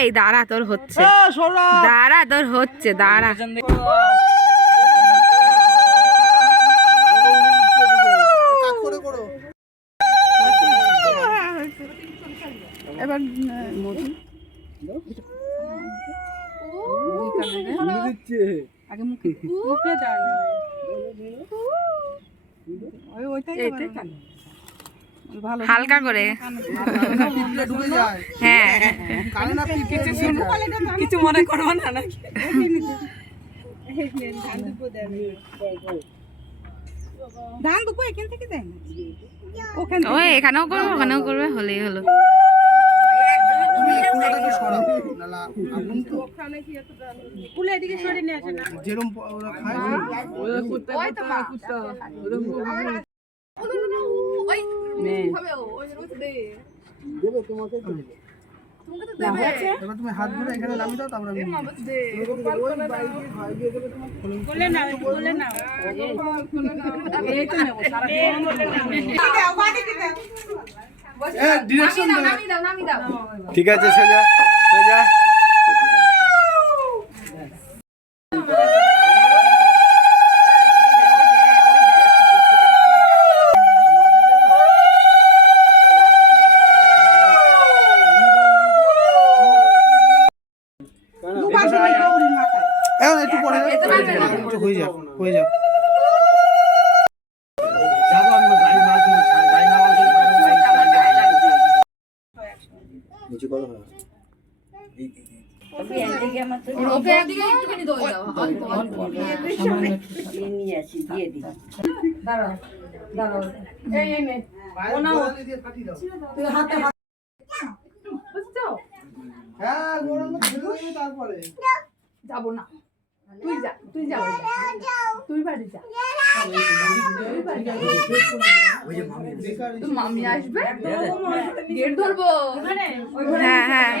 এই দাঁড়া তোর হচ্ছে, দাঁড়া তোর হচ্ছে, দাঁড়া। এবার আগে মুখে হালকা করে, হ্যাঁ কিছু মনে করবো না নাকি? ধান দুপুর এখান থেকে দেয় না, ওই এখানেও করবো ওখানেও করবে, হলেই হলো। তুমি হাত ধরে এখানে নামিয়ে দাও, তারপরে ঠিক আছে, সোজা সোজা। একটু পরে হয়ে যাও, হয়ে যাও। নিচে করো, তারপরে যাবো না, তুই যা, তুই যা, তুই বাড়ি যা, মামি আসবে, গেট ধরবো। হ্যাঁ হ্যাঁ।